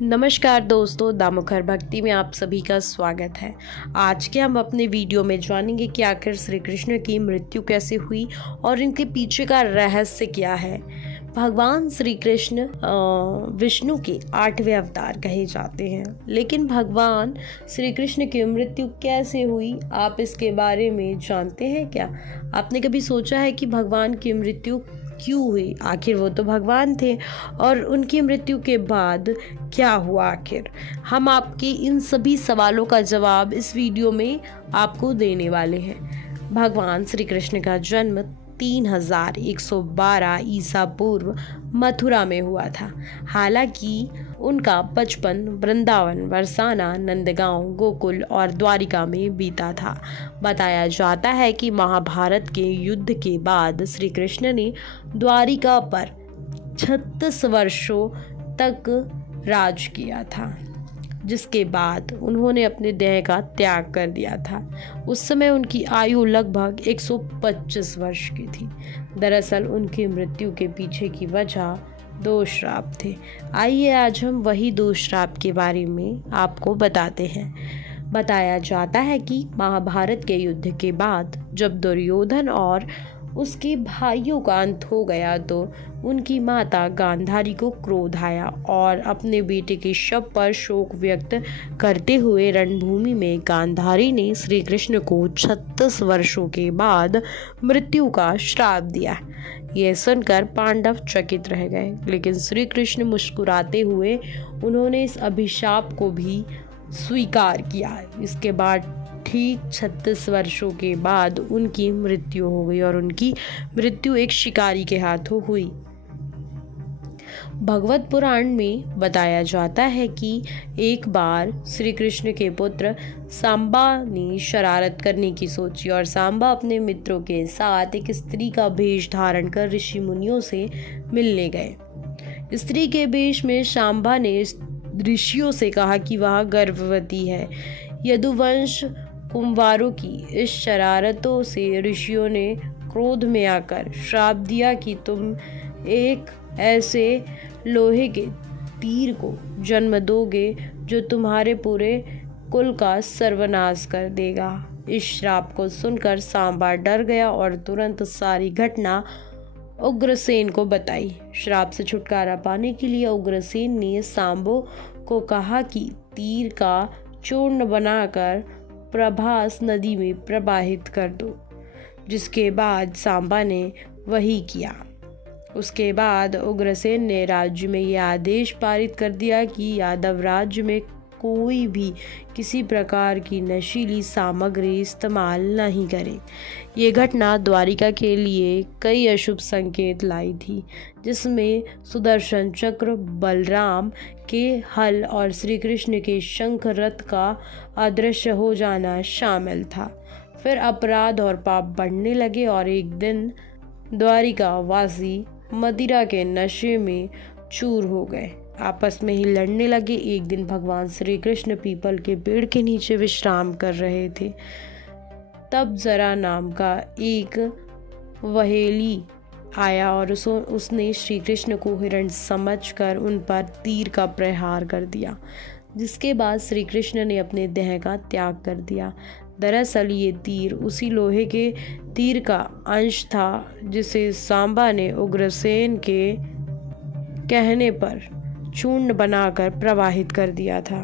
नमस्कार दोस्तों, दामोदर भक्ति में आप सभी का स्वागत है। आज के हम अपने वीडियो में जानेंगे कि आखिर श्री कृष्ण की मृत्यु कैसे हुई और इनके पीछे का रहस्य क्या है। भगवान श्री कृष्ण विष्णु के 8वें अवतार कहे जाते हैं, लेकिन भगवान श्री कृष्ण की मृत्यु कैसे हुई, आप इसके बारे में जानते हैं क्या? आपने कभी सोचा है कि भगवान की मृत्यु क्यों हुई? आखिर वो तो भगवान थे और उनकी मृत्यु के बाद क्या हुआ आखिर? हम आपके इन सभी सवालों का जवाब इस वीडियो में आपको देने वाले हैं। भगवान श्री कृष्ण का जन्म 3112 ईसा पूर्व मथुरा में हुआ था। हालांकि उनका बचपन वृंदावन, बरसाना, नंदगांव, गोकुल और द्वारिका में बीता था। बताया जाता है कि महाभारत के युद्ध के बाद श्री कृष्ण ने द्वारिका पर 36 वर्षों तक राज किया था, जिसके बाद उन्होंने अपने देह का त्याग कर दिया था। उस समय उनकी आयु लगभग 125 वर्ष की थी। दरअसल उनकी मृत्यु के पीछे की वजह 2 श्राप थे। आइए आज हम वही 2 श्राप के बारे में आपको बताते हैं। बताया जाता है कि महाभारत के युद्ध के बाद जब दुर्योधन और उसके भाइयों का अंत हो गया तो उनकी माता गांधारी को क्रोध आया और अपने बेटे के शव पर शोक व्यक्त करते हुए रणभूमि में गांधारी ने श्री कृष्ण को 36 वर्षों के बाद मृत्यु का श्राप दिया। यह सुनकर पांडव चकित रह गए, लेकिन श्री कृष्ण मुस्कुराते हुए उन्होंने इस अभिशाप को भी स्वीकार किया। इसके बाद ठीक 36 वर्षों के बाद उनकी मृत्यु हो गई और उनकी मृत्यु एक शिकारी के हाथों हुई। भगवत पुराण में बताया जाता है कि एक बार श्री कृष्ण के पुत्र सांबा ने शरारत करने की सोची और सांबा अपने मित्रों के साथ एक स्त्री का वेश धारण कर ऋषि मुनियों से मिलने गए। स्त्री के वेश में सांबा ने ऋषियों से कहा कि वह गर्भवती है। यदुवंश कुंवारों की इस शरारतों से ऋषियों ने क्रोध में आकर श्राप दिया कि तुम एक ऐसे लोहे के तीर को जन्म दोगे जो तुम्हारे पूरे कुल का सर्वनाश कर देगा। इस श्राप को सुनकर सांबा डर गया और तुरंत सारी घटना उग्रसेन को बताई। श्राप से छुटकारा पाने के लिए उग्रसेन ने सांबो को कहा कि तीर का चूर्ण बनाकर प्रभास नदी में प्रवाहित कर दो, जिसके बाद सांबा ने वही किया। उसके बाद उग्रसेन ने राज्य में यह आदेश पारित कर दिया कि यादव राज्य में कोई भी किसी प्रकार की नशीली सामग्री इस्तेमाल नहीं करे। ये घटना द्वारिका के लिए कई अशुभ संकेत लाई थी, जिसमें सुदर्शन चक्र, बलराम के हल और श्री कृष्ण के शंख रथ का अदृश्य हो जाना शामिल था। फिर अपराध और पाप बढ़ने लगे और एक दिन द्वारिका वासी मदिरा के नशे में चूर हो गए, आपस में ही लड़ने लगे। एक दिन भगवान श्री कृष्ण पीपल के पेड़ के नीचे विश्राम कर रहे थे। तब जरा नाम का एक वहेली आया और उसने श्री कृष्ण को हिरण समझकर उन पर तीर का प्रहार कर दिया, जिसके बाद श्री कृष्ण ने अपने देह का त्याग कर दिया। दरअसल ये तीर उसी लोहे के तीर का अंश था जिसे सांबा ने उग्रसेन के कहने पर चूर्ण बनाकर प्रवाहित कर दिया था।